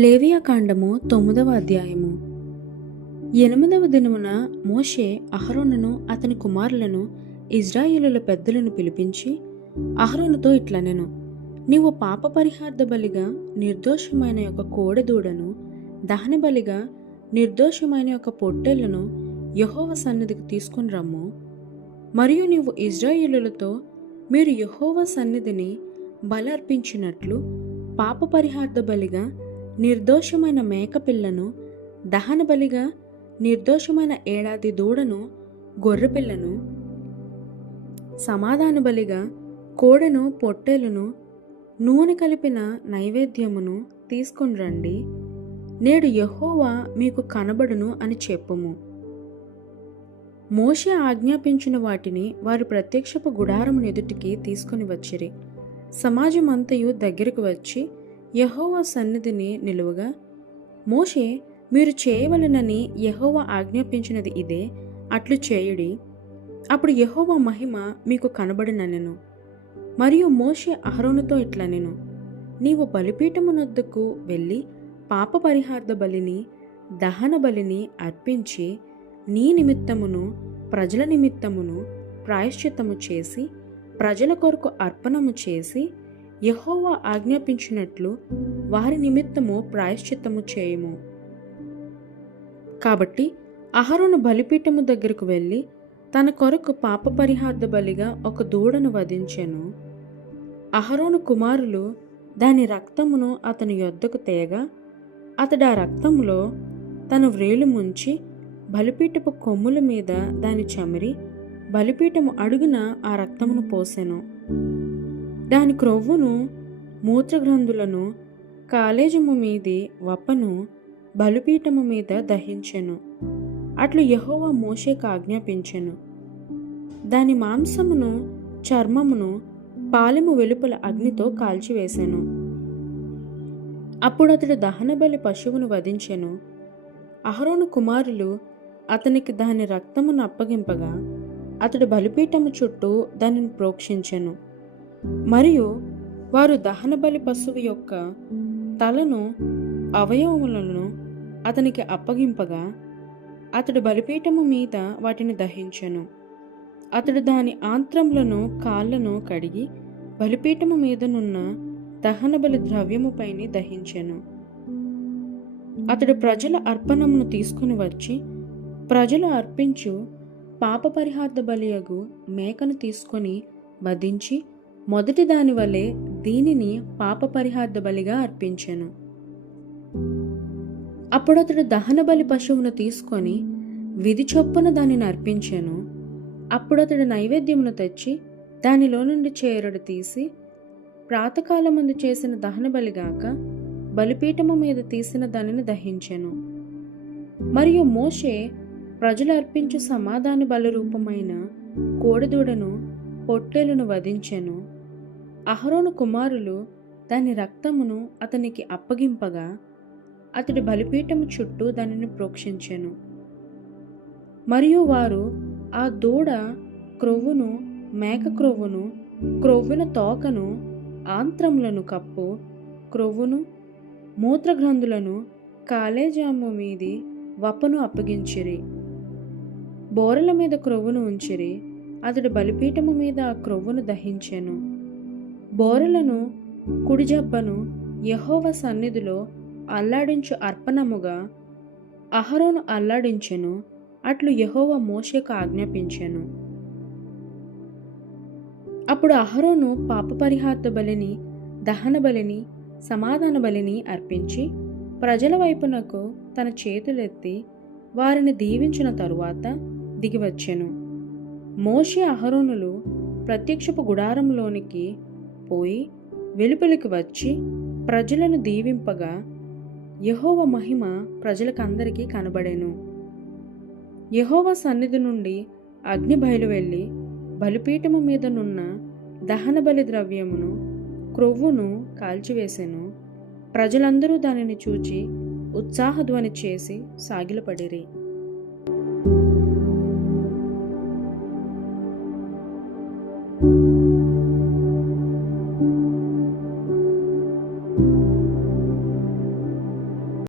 లేవియాకాండము 9వ అధ్యాయము. 8వ దినమున మోషే అహరోనును అతని కుమారులను ఇజ్రాయేలుల పెద్దలను పిలిపించి అహరోనుతో ఇట్లనెను: నీవు పాప పరిహార్థ బలిగా నిర్దోషమైన ఒక కోడెదూడను, దహన బలిగా నిర్దోషమైన ఒక పొట్టేళ్లను యెహోవా సన్నిధికి తీసుకుని రమ్ము. మరియు నీవు ఇజ్రాయేలులతో, మీరు యెహోవా సన్నిధిని బలి అర్పించినట్లు పాప పరిహార్థ బలిగా నిర్దోషమైన మేకపిల్లను, దహన బలిగా నిర్దోషమైన ఏడాది దూడను, గొర్రెపిల్లను, సమాధాన బలిగా కోడెను, పొట్టేలును, నూనె కలిపిన నైవేద్యమును తీసుకుని రండి. నేడు యెహోవా మీకు కనబడును అని చెప్పుము. మోషే ఆజ్ఞాపించిన వాటిని వారు ప్రత్యక్షపు గుడారమును ఎదుటికి తీసుకుని వచ్చిరి. సమాజమంతయు దగ్గరకు వచ్చి యెహోవా సన్నిధిని నిలువగా, మోషే, మీరు చేయవలెనని యెహోవా ఆజ్ఞాపించినది ఇదే, అట్లు చేయుడి, అప్పుడు యెహోవా మహిమ మీకు కనబడుననెను. మరియు మోషే అహరోనుతో ఇట్లనెను: నీవు బలిపీఠమునొద్దకు వెళ్ళి పాప పరిహార్థ బలిని, దహన బలిని అర్పించి నీ నిమిత్తమును ప్రజల నిమిత్తమును ప్రాయశ్చిత్తము చేసి ప్రజల కొరకు అర్పణము చేసి యెహోవా ఆజ్ఞాపించినట్లు వారి నిమిత్తము ప్రాయశ్చిత్తము చేయుము. కాబట్టి అహరోను బలిపీఠము దగ్గరకు వెళ్ళి తన కొరకు పాప పరిహార్థ బలిగా ఒక దూడను వధించెను. అహరోను కుమారులు దాని రక్తమును అతని యొద్దకు తేగా, అతడు ఆ రక్తములో తన వ్రేలు ముంచి బలిపీఠపు కొమ్ముల మీద దాని చమిరి బలిపీఠము అడుగున ఆ రక్తమును పోసెను. దాని క్రొవ్వును, మూత్రగ్రంథులను, కాలేజము మీది వప్పను బలిపీఠము మీద దహించెను. అట్లు యెహోవా మోషేకు ఆజ్ఞాపించెను. దాని మాంసమును, చర్మమును పాలెము వెలుపల అగ్నితో కాల్చివేసెను. అప్పుడు అతడు దహనబలి పశువును వధించెను. అహరోను కుమారులు అతనికి దాని రక్తమును అప్పగింపగా అతడు బలిపీఠము చుట్టూ దానిని ప్రోక్షించెను. మరియు వారు దహనబలి పశువు యొక్క తలను, అవయవములను అతనికి అప్పగింపగా అతడు బలిపీఠము మీద వాటిని దహించెను. అతడు దాని ఆంత్రములను, కాళ్లను కడిగి బలిపీఠము మీదనున్న దహనబలి ద్రవ్యముపైని దహించెను. అతడు ప్రజల అర్పణమును తీసుకుని వచ్చి ప్రజలు అర్పించు పాప పరిహార్థ బలియగు మేకను తీసుకొని వధించి మొదటి దాని వలె దీనిని పాప పరిహార్థ బలిగా అర్పించెను. అప్పుడు అతడు దహన బలి పశువును తీసుకొని విధి చొప్పున దానిని అర్పించెను. అప్పుడు అతడు నైవేద్యమును తెచ్చి దానిలో నుండి చేరడు తీసి ప్రాతకాలమందు చేసిన దహన బలిగాక బలిపీఠము మీద తీసిన దానిని దహించెను. మరియు మోషే ప్రజలు అర్పించు సమాధాన బలి రూపమైన కోడెదూడను, పొట్టేలును వధించెను. అహరోను కుమారులు దాని రక్తమును అతనికి అప్పగింపగా అతడి బలిపీఠము చుట్టూ దానిని ప్రోక్షించెను. మరియు వారు ఆ దూడ క్రొవ్వును, మేక క్రొవ్వును, క్రొవ్విన తోకను, ఆంత్రములను కప్పు, క్రొవ్వును, మూత్రగ్రంథులను, కాలేజాము మీది వప్పను అప్పగించిరి. బోరల మీద క్రొవ్వును ఉంచిరి. అతడు బలిపీఠము మీద ఆ క్రొవ్వును దహించెను. బోరలను, కుడిజబ్బను యెహోవా సన్నిధిలో అల్లాడించు అర్పణముగా అహరోను అల్లాడించెను. అట్లు యెహోవా మోషేకు ఆజ్ఞాపించెను. అప్పుడు అహరోను పాప పరిహార్థ బలిని, దహన బలిని, సమాధాన బలిని అర్పించి ప్రజల వైపునకు తన చేతులెత్తి వారిని దీవించిన తరువాత దిగివచ్చెను. మోషే అహరోనులు ప్రత్యక్షపు గుడారంలోనికి పోయి వెలుపలికి వచ్చి ప్రజలను దీవింపగా యెహోవా మహిమ ప్రజలకందరికీ కనబడెను. యెహోవా సన్నిధి నుండి అగ్ని బయలువెళ్ళి బలిపీఠము మీదనున్న దహన బలి ద్రవ్యమును, క్రొవ్వును కాల్చివేసెను. ప్రజలందరూ దానిని చూచి ఉత్సాహధ్వని చేసి సాగిలపడిరి.